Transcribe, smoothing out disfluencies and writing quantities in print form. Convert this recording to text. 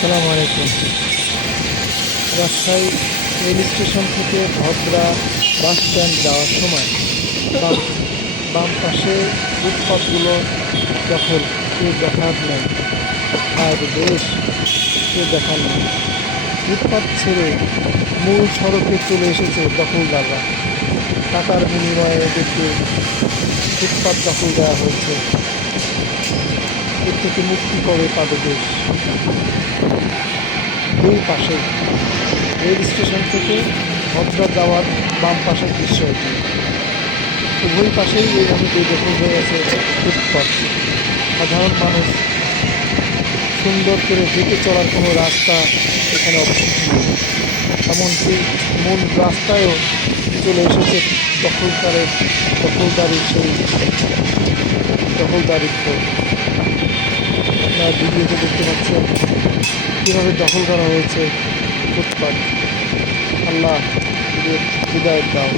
আসসালামু আলাইকুম। Rajshahi rail station থেকে ভদ্রা বাস স্ট্যান্ড যাওয়ার সময় বাম বাম পাশে ফুটপাতগুলো দখল, কেউ দেখার নেই। আর বেশ কেউ দেখার নেই। ফুটপাত ছেড়ে মূল সড়কে চলে এসেছে দখলদাররা। টাকার বিনিময়ে এদেরকে ফুটপাত দখল দেওয়া হয়েছে। এর থেকে মুক্তি করে তাদের দেশ। দুই পাশে রেল স্টেশন থেকে ভদ্রা যাওয়ার বাম পাশের দৃশ্য এটি। উভয় পাশেই এইভাবে বেদখল হয়ে আছে ফুটপাত। সাধারণ মানুষ সুন্দর করে হেঁটে চলার কোনো রাস্তা এখানে অবস্থিত নেই। এমনকি মূল রাস্তায়ও চলে এসেছে দখলদারির সেই দখলদারিত্ব। আপনারা ভিডিওতে দেখতে পাচ্ছেন কীভাবে দখল করা হয়েছে ফুটপাত। আল্লাহ হৃদায়ত দাও।